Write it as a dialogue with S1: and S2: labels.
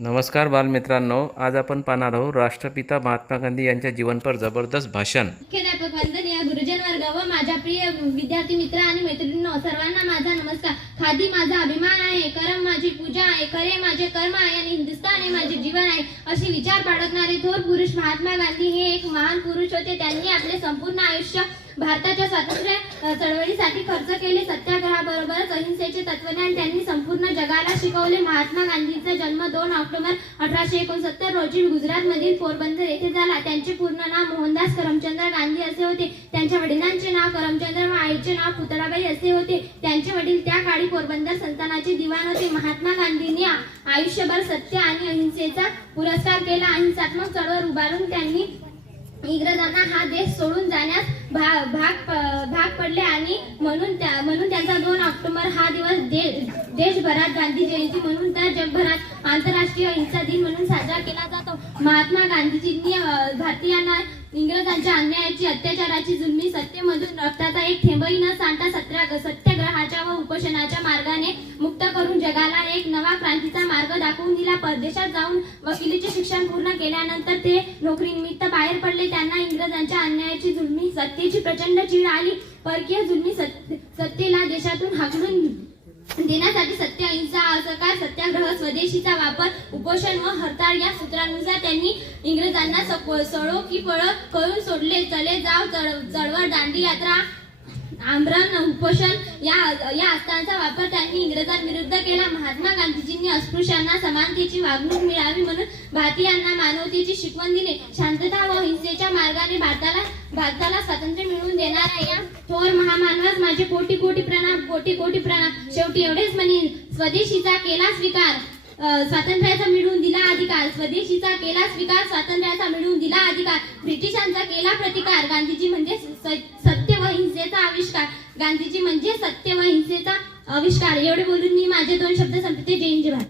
S1: नमस्कार बालमित्रांनो आज आपण पाहणार आहोत राष्ट्रपिता महात्मा गांधी यांच्या जीवनपर जबरदस्त भाषण.
S2: मुख्याध्यापक वंदनीय गुरुजन वर्ग व माझ्या प्रिय विद्यार्थी मित्र आणि मैत्रिणींनो सर्वांना माझा नमस्कार. खादी माझा अभिमान आहे करम माझी पूजा आहे करे माझे कर्म आहे आणि हिंदुस्थान हे माझे जीवन आहे अशी विचार बाळगणारे थोर पुरुष महात्मा गांधी हे एक महान पुरुष होते. त्यांनी आपले संपूर्ण आयुष्य भारताच्या स्वातंत्र्य चळवळीसाठी खर्च केले सत्याग्रहाबरोबरच अहिंसेचे तत्वज्ञान त्यांनी संपूर्ण जगाला शिकवले. महात्मा गांधींचा जन्म दोन ऑक्टोबर अठराशे एकोणसत्तर रोजी गुजरातमधील पोरबंदर येथे झाला. त्यांचे पूर्ण नाव मोहनदास करमचंद्र गांधी असे होते. त्यांच्या वडिलांचे नाव करमचंद्र व आईचे नाव पुतळाबाई असे होते. त्यांचे वडील त्या काळी पोरबंदर संस्थानाचे दिवाण होते. महात्मा गांधींनी आयुष्यभर सत्य आणि अहिंसेचा पुरस्कार केला. अहिंसात्मक चळवळ उभारून त्यांनी इंग्रजांना हा देश सोडून जाण्यास भा- भाग भाग पडले आणि म्हणून त्या म्हणून त्यांचा दोन ऑक्टोबर हा दिवस दे- देशभरात गांधी जयंती म्हणून तर जगभरात आंतरराष्ट्रीय अहिंसा दिन म्हणून साजरा केला जातो. महात्मा गांधीजींनी भारतीयांना इंग्रजांच्या अन्यायाची अत्याचाराची जुलमी सत्तेमधून मार्गाने मुक्त करून जगाला एक नवा क्रांतीचा मार्ग दाखवून दिला. परदेशात जाऊन वकिलीचे शिक्षण पूर्ण केल्यानंतर ते नोकरीनिमित्त बाहेर पडले. त्यांना इंग्रजांच्या अन्यायाची जुलमी सत्तेची प्रचंड चीड आली. परकीय जुलमी सत्तेला देशातून हाकडून देण्यासाठी सत्य अहिंसा असहकार सत्याग्रह स्वदेशीचा वापर उपोषण व हरताळ या सूत्रांनुसार त्यांनी इंग्रजांना सळो की पळ करून सोडले. चले जाव चळवळ दांडी यात्रा आमरण उपोषण या या अस्त्रांचा वापर त्यांनी इंग्रजांविरुद्ध केला. महात्मा गांधीजींनी अस्पृश्यांना समानतेची वागणूक मिळावी म्हणून भारतीयांना मानवतेची शिकवण दिली. शांतता व हिंसेच्या मार्गाने भारताला भारताला स्वातंत्र्य मिळवून देणाऱ्या या थोर महामानवास माझे कोटी कोटी प्रणाम कोटी कोटी प्रणाम. शेवटी एवढेच म्हणेन स्वदेशीचा केला स्वीकार स्वातंत्र्याचा मिळवून दिला अधिकार. स्वदेशीचा केला स्वीकार स्वातंत्र्याचा मिळवून दिला अधिकार. ब्रिटिशांचा केला प्रतिकार. गांधीजी म्हणजे स- सत्य व हिंसेचा आविष्कार. गांधीजी म्हणजे सत्य व हिंसेचा आविष्कार. एवढे बोलून मी माझे दोन शब्द संपते जय हिंद भारत.